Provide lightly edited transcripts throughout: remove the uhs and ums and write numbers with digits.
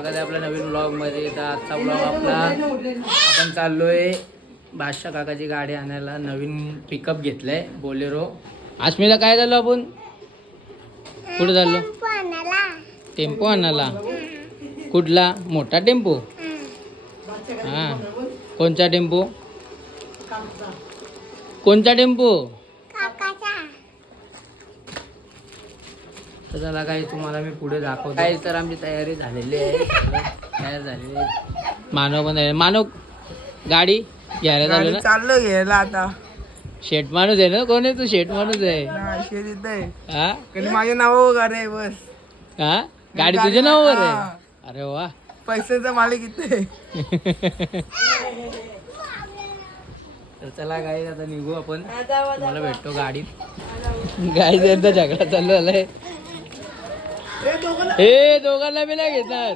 स्वागत आहे आपल्या नवीन व्लॉगमध्ये. तर आजचा व्लॉग आपला आपण चाललोय बादशाह काकाची गाडी आणायला. नवीन पिकअप घेतलंय बोलेरो. आश्मीला काय झालं आपण कुठे चाललो? टेम्पो आणायला. कुठला? मोठा टेम्पो. हा कोणचा टेम्पो? कोणचा टेम्पो? तर चला काही तुम्हाला मी पुढे दाखवतो. काही तर आमची तयारी झालेली आहे. तयार झालेली आहे. मानव पण आहे. मानव गाडी घ्यायला चाललो ना? चाललो घ्यायला आता. शेट माणूस आहे ना? कोण आहे तू? शेट माणूस आहे. हा माझ्या नावावर गाडी आहे बस. हा गाडी तुझ्या नावावर आहे? अरे वा, पैशाचा मालिक इथे. तर चला गाई आता निघू आपण. तुम्हाला भेटतो गाडीत. गाडी एकदा झगडा चालू झालाय. हे दोघांना मी नाही घेणार.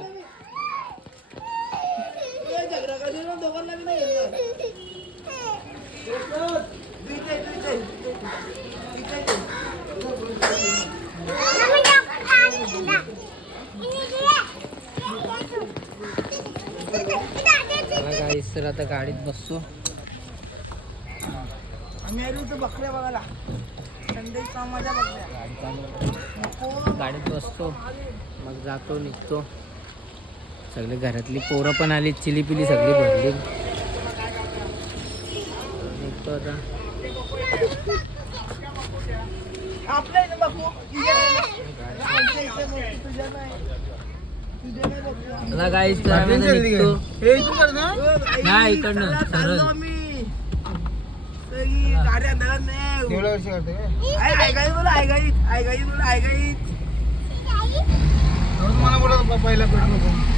गाईस तर आता गाडीत बसतो. आम्ही आलो होतो बकऱ्या बघायला. संदेश माझ्या बकऱ्या. गाडीत बसतो मग जातो निघतो. सगळे घरातली पोरं पण आली. चिलीपिली सगळी भरली. निघतो आता. गाईस निघतो. नाही इकडनं सरळ.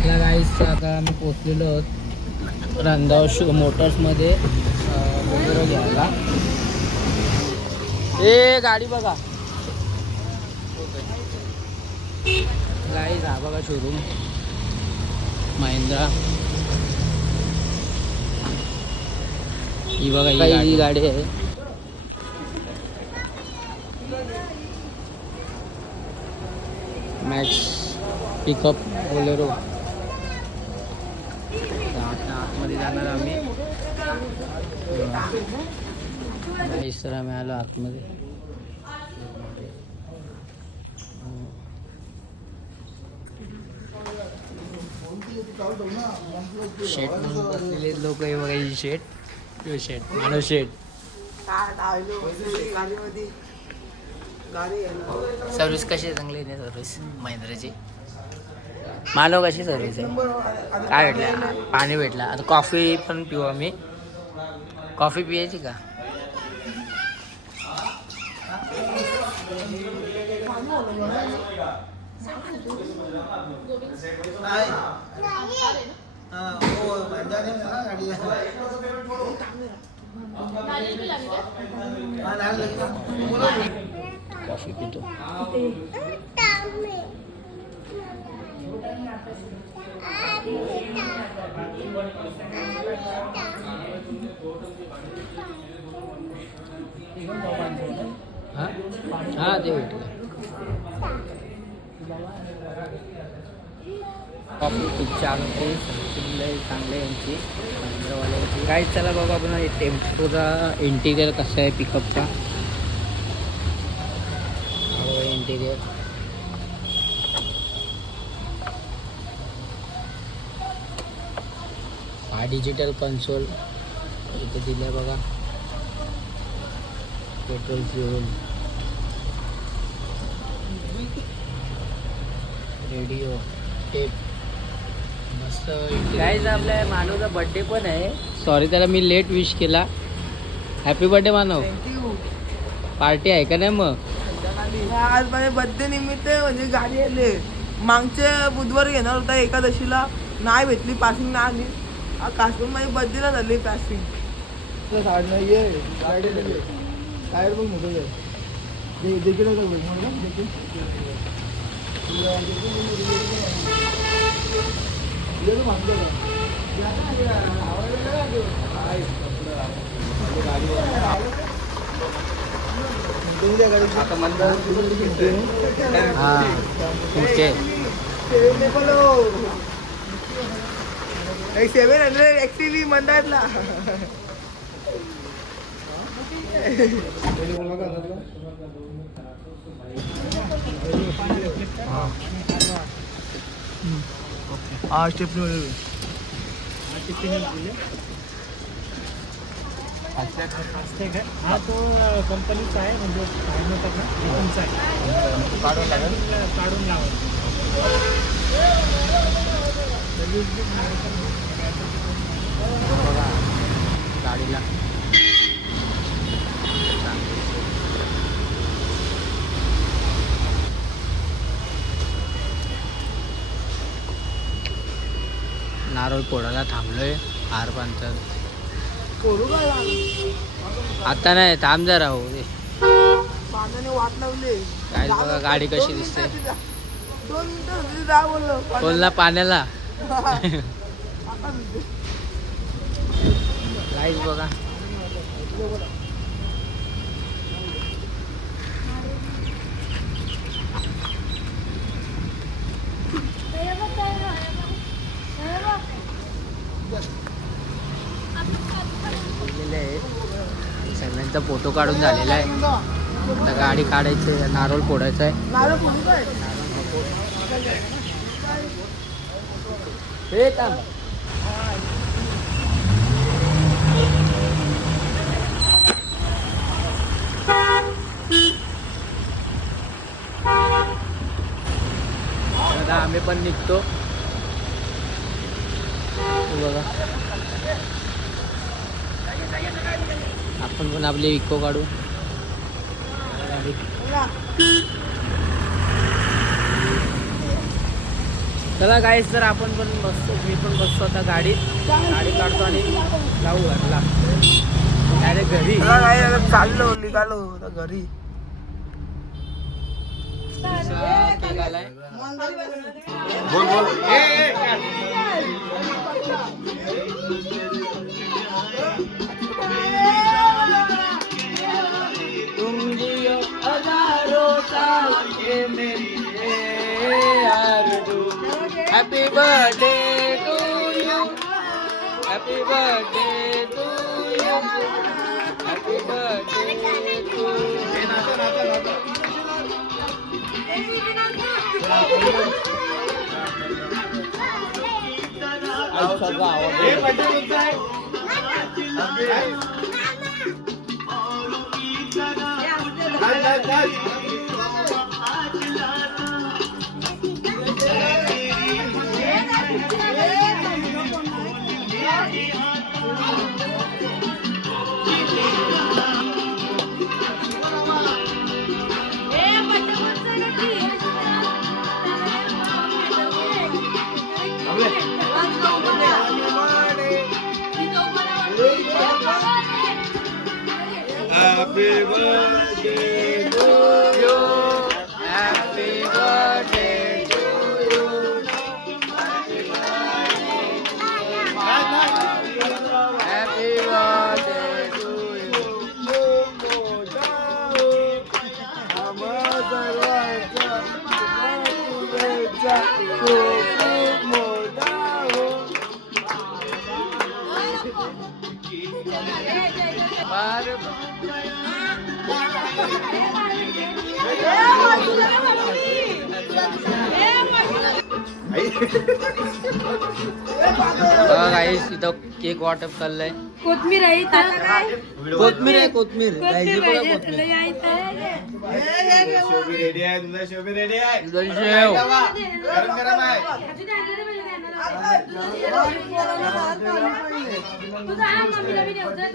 गाईस आता आम्ही पोचलेलो आहोत रांधाव मोटर्समध्ये बोलेरो घ्यायला. ए गाडी बघा गाईस. हा बघा शोरूम महिंद्रा. ही बघा ही गाडी आहे. Max pickup Bolero. आता आतमध्ये जाणार आम्ही. तर आम्ही आलो आतमध्ये. शेट म्हणून बसलेले लोक आहे बघा. ही शेट शेट मानव शेट. सर्विस कशी आहे? चांगली आहे सर्विस महिंद्राची. मानव कशी सर्विस आहे? काय भेटलं? पाणी भेटलं. आता कॉफी पण पिऊ आम्ही. कॉफी पियायची का? कॉफी पितो. हा ते भेटलं. कॉफी खूप छान होते. चांगले यांची महिंद्रावाल्यांची. काय चला बघा आपण टेम्पोचा इंटिरियर कसा आहे पिकअपचा. इंटिरियर हा डिजिटल कन्सोल इथे दिले बघा. Petrol fuel, radio, tape. मस्त. गाईज आपल्या मानवचा बर्थडे पण आहे. सॉरी त्याला मी लेट विश केला. हॅपी बर्थडे मानव. पार्टी आहे का नाही मग? आज माझ्या बर्थडे निमित्त म्हणजे गाडी आली. मागच्या बुधवारी घेणार होता एकादशीला. नाही भेटली. पासिंग नाही आली. काश्मीर माझ्या बर्थडेला झाली पासिंग. टायर पण मोठं हाँ ओके 700 XTV मंदारला. हा स्टेपनी हा तो कंपनीचा आहे म्हणजे काय म्हणतात ना कंपनीचा आहे काढून लावायचं गाडीला नारळ फोडायला थांबलोय हार पांतर करू काय आता नाही थांब जरा हो पाण्याने वाट लावले. काय बघा गाडी कशी दिसते 2 मिनिटं जा बोललो कोणला पाण्याला आता दिसते. काहीच बघा सगळ्यांचा फोटो काढून झालेला आहे. आता गाडी काढायची आहे, नारळ फोडायचं आहे. नारळ फोडू काय? हे थांब. आता आम्ही पण निघतो. हे बघा आपण पण आपली इको काढू. चला गाईस तर आपण पण बसतो. मी पण बसतो आता गाडीत. गाडी काढतो आणि जाऊ घरला डायरेक्ट घरी. चला काय आता चाललो निघालो आता घरी. केक आलाय. तुम जियो हजारों साल ये मेरी आरज़ू. Happy birthday to you. Happy birthday to you. Happy birthday to Happy birthday to you. Happy birthday to you. Happy birthday to you. गाईस इथं केक वाटप चाललंय. कोथमीर आहे इथं काय? कोथमीर आहे कोथमीर. गाईस बघा कोथमीर. लय आहे इथं. दोन शेव. तुझा मम्मीला बी देऊ, तुझा